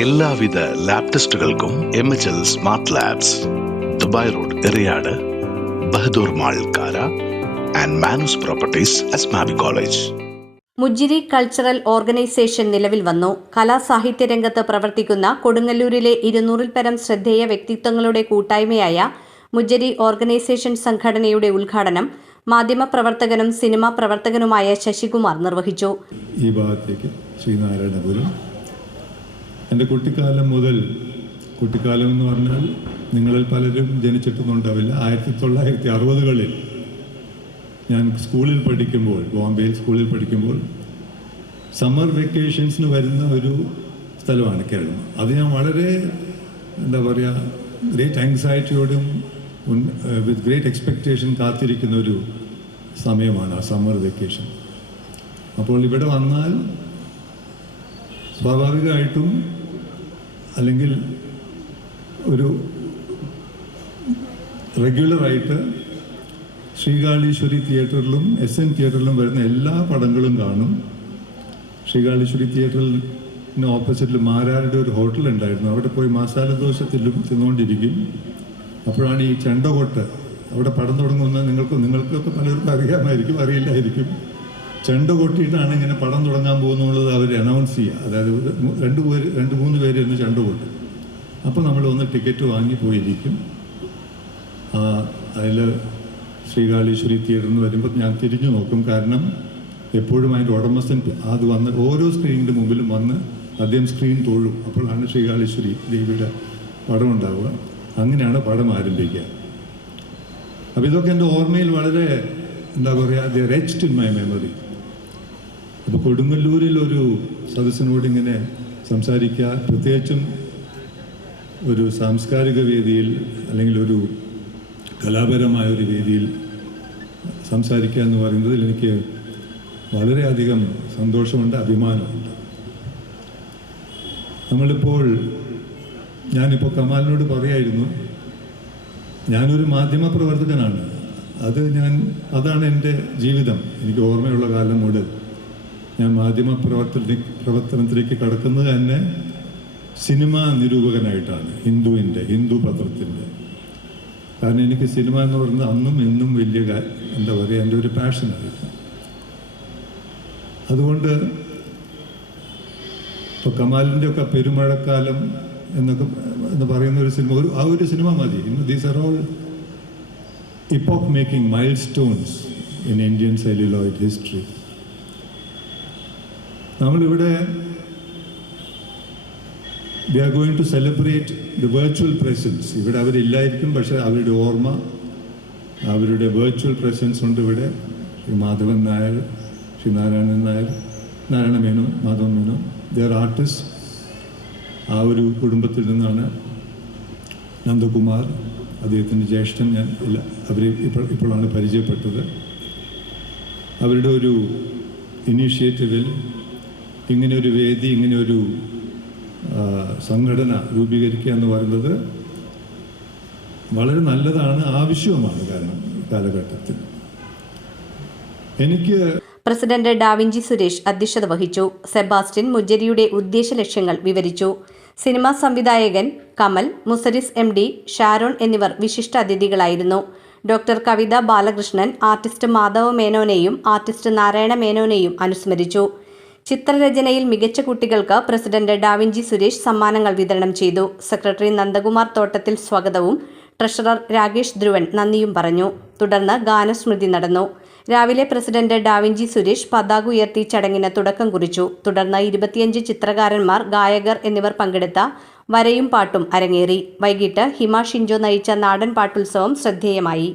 എല്ലാവിധ ലാബ് ടെസ്റ്റുകൾക്കും MHL smart labs, Dubai road, Eriyad, Bahadur mall, Kara and Manus properties, Asmabi college. Muziris cultural organisation നിലവിൽ വന്നു. കലാസാഹിത്യ രംഗത്ത് പ്രവർത്തിക്കുന്ന കൊടുങ്ങല്ലൂരിലെ 200-ൽ പരം ശ്രദ്ധേയ വ്യക്തിത്വങ്ങളുടെ കൂട്ടായ്മയായ മുജിരി ഓർഗനൈസേഷൻ സംഘടനയുടെ ഉദ്ഘാടനം മാധ്യമപ്രവർത്തകനും സിനിമാ പ്രവർത്തകനുമായ ശശികുമാർ നിർവഹിച്ചു. ഈ ഭാഗത്തേക്ക് ശ്രീനാരായണപുരം. എൻ്റെ കുട്ടിക്കാലം മുതൽ, കുട്ടിക്കാലം എന്ന് പറഞ്ഞാൽ നിങ്ങളിൽ പലരും ജനിച്ചിട്ടൊന്നുണ്ടാവില്ല, 1960കളിൽ ഞാൻ സ്കൂളിൽ പഠിക്കുമ്പോൾ, ബോംബെയിൽ സ്കൂളിൽ പഠിക്കുമ്പോൾ സമ്മർ വെക്കേഷൻസിന് വരുന്ന ഒരു സ്ഥലമാണ് കേരളം. അത് ഞാൻ വളരെ ഗ്രേറ്റ് ആങ്സൈറ്റിയോടും വിത്ത് ഗ്രേറ്റ് എക്സ്പെക്റ്റേഷൻ കാത്തിരിക്കുന്ന ഒരു സമയമാണ് ആ സമ്മർ വെക്കേഷൻ. അപ്പോൾ ഇവിടെ വന്നാൽ സ്വാഭാവികമായിട്ടും അല്ലെങ്കിൽ ഒരു റെഗുലറായിട്ട് ശ്രീകാളീശ്വരി തിയേറ്ററിലും SN തിയേറ്ററിലും വരുന്ന എല്ലാ പടങ്ങളും കാണും. ശ്രീകാളീശ്വരി തിയേറ്ററിന് ഓപ്പോസിറ്റിൽ മാരാരുടെ ഒരു ഹോട്ടൽ ഉണ്ടായിരുന്നു. അവിടെ പോയി മസാല ദോശ തിന്നുകൊണ്ടിരിക്കും. അപ്പോഴാണ് ഈ ചെണ്ടകൊട്ട് അവിടെ പടം തുടങ്ങുന്ന നിങ്ങൾക്കൊക്കെ പലർക്കും അറിയാമായിരിക്കും, അറിയില്ലായിരിക്കും. ചെണ്ട കൊട്ടിയിട്ടാണ് ഇങ്ങനെ പടം തുടങ്ങാൻ പോകുന്നുള്ളത് അവർ അനൗൺസ് ചെയ്യുക. അതായത് 2-3 പേര് എന്ന് ചെണ്ട കൊട്ടും. അപ്പോൾ നമ്മൾ ഒന്ന് ടിക്കറ്റ് വാങ്ങി പോയിരിക്കും. അതിൽ ശ്രീകാളീശ്വരി തിയേറ്ററിൽ വരുമ്പോൾ ഞാൻ തിരിഞ്ഞു നോക്കും. കാരണം എപ്പോഴും അതിൻ്റെ ഉടമസ്ഥൻ അത് വന്ന് ഓരോ സ്ക്രീനിൻ്റെ മുമ്പിലും വന്ന് അദ്ദേഹം സ്ക്രീൻ തൊഴും. അപ്പോഴാണ് ശ്രീകാളീശ്വരി ദേവിയുടെ പടം ഉണ്ടാവുക. അങ്ങനെയാണ് പടം ആരംഭിക്കുക. അപ്പോൾ ഇതൊക്കെ എൻ്റെ ഓർമ്മയിൽ വളരെ ദ റെച്ച്ഡ് ഇൻ മൈ മെമ്മറി. അപ്പോൾ കൊടുങ്ങല്ലൂരിൽ ഒരു സദസ്സിനോട് ഇങ്ങനെ സംസാരിക്കുക, പ്രത്യേകിച്ചും ഒരു സാംസ്കാരിക വേദിയിൽ അല്ലെങ്കിൽ ഒരു കലാപരമായ ഒരു വേദിയിൽ സംസാരിക്കുക എന്ന് പറയുന്നതിൽ എനിക്ക് വളരെയധികം സന്തോഷമുണ്ട്, അഭിമാനമുണ്ട്. ഞാനിപ്പോൾ കമാലിനോട് പറയായിരുന്നു, ഞാനൊരു മാധ്യമപ്രവർത്തകനാണ്. അതാണ് എൻ്റെ ജീവിതം. എനിക്ക് ഓർമ്മയുള്ള കാലം മുതൽ ഞാൻ പ്രവർത്തനത്തിലേക്ക് കടക്കുന്നത് തന്നെ സിനിമാ നിരൂപകനായിട്ടാണ്, ഹിന്ദു പത്രത്തിൻ്റെ. കാരണം എനിക്ക് സിനിമ എന്ന് പറയുന്നത് അന്നും ഇന്നും വലിയ എൻ്റെ ഒരു പാഷനായിരുന്നു. അതുകൊണ്ട് ഇപ്പോൾ കമാലിൻ്റെ ഒക്കെ പെരുമഴക്കാലം എന്ന് പറയുന്ന ഒരു സിനിമ, ഒരു സിനിമ മതി. These are all epoch making milestones in Indian celluloid history. നമ്മളിവിടെ we are going to celebrate the virtual presence. ഇവിടെ അവരില്ലായിരിക്കും, പക്ഷേ അവരുടെ ഓർമ്മ, അവരുടെ വെർച്വൽ പ്രസൻസ് ഉണ്ട് ഇവിടെ. Shri Madhavan Nair, Shri Narayana Menon, Madhavan Menon, they are artists. ആ ഒരു കുടുംബത്തിൽ നിന്നാണ് നന്ദകുമാർ, അദ്ദേഹത്തിൻ്റെ ജ്യേഷ്ഠൻ. അവരെ ഇപ്പോഴാണ് പരിചയപ്പെട്ടത്. അവരുടെ ഒരു ഇനീഷ്യേറ്റീവിൽ ഇങ്ങനെയൊരു വേദി, ഇങ്ങനെയൊരു സംഘടന രൂപീകരിക്കുക എന്ന് പറയുന്നത് വളരെ നല്ലതാണ്, ആവശ്യവുമാണ്. കാരണം കാലഘട്ടത്തിൽ പ്രസിഡന്റ് ഡാവിഞ്ചി സുരേഷ് അധ്യക്ഷത വഹിച്ചു. സെബാസ്റ്റ്യൻ മുജിരിയുടെ ഉദ്ദേശ ലക്ഷ്യങ്ങൾ വിവരിച്ചു. സിനിമാ സംവിധായകൻ കമൽ, മുസരിസ് MD, ഷാരോൺ എന്നിവർ വിശിഷ്ടാതിഥികളായിരുന്നു. ഡോക്ടർ കവിത ബാലകൃഷ്ണൻ ആർട്ടിസ്റ്റ് മാധവ മേനോനെയും ആർട്ടിസ്റ്റ് നാരായണ മേനോനെയും അനുസ്മരിച്ചു. ചിത്രരചനയിൽ മികച്ച കുട്ടികൾക്ക് പ്രസിഡന്റ് ഡാവിഞ്ചി സുരേഷ് സമ്മാനങ്ങൾ വിതരണം ചെയ്തു. സെക്രട്ടറി നന്ദകുമാർ തോട്ടത്തിൽ സ്വാഗതവും ട്രഷറർ രാകേഷ് ധ്രുവൻ നന്ദിയും പറഞ്ഞു. തുടർന്ന് ഗാനസ്മൃതി നടന്നു. രാവിലെ പ്രസിഡന്റ് ഡാവിഞ്ചി സുരേഷ് പതാക ഉയർത്തി ചടങ്ങിന് തുടക്കം കുറിച്ചു. തുടർന്ന് 25 ചിത്രകാരന്മാർ, ഗായകർ എന്നിവർ പങ്കെടുത്ത വരയും പാട്ടും അരങ്ങേറി. വൈകിട്ട് ഹിമ ഷിൻജോ നയിച്ച നാടൻ പാട്ടുത്സവം ശ്രദ്ധേയമായി.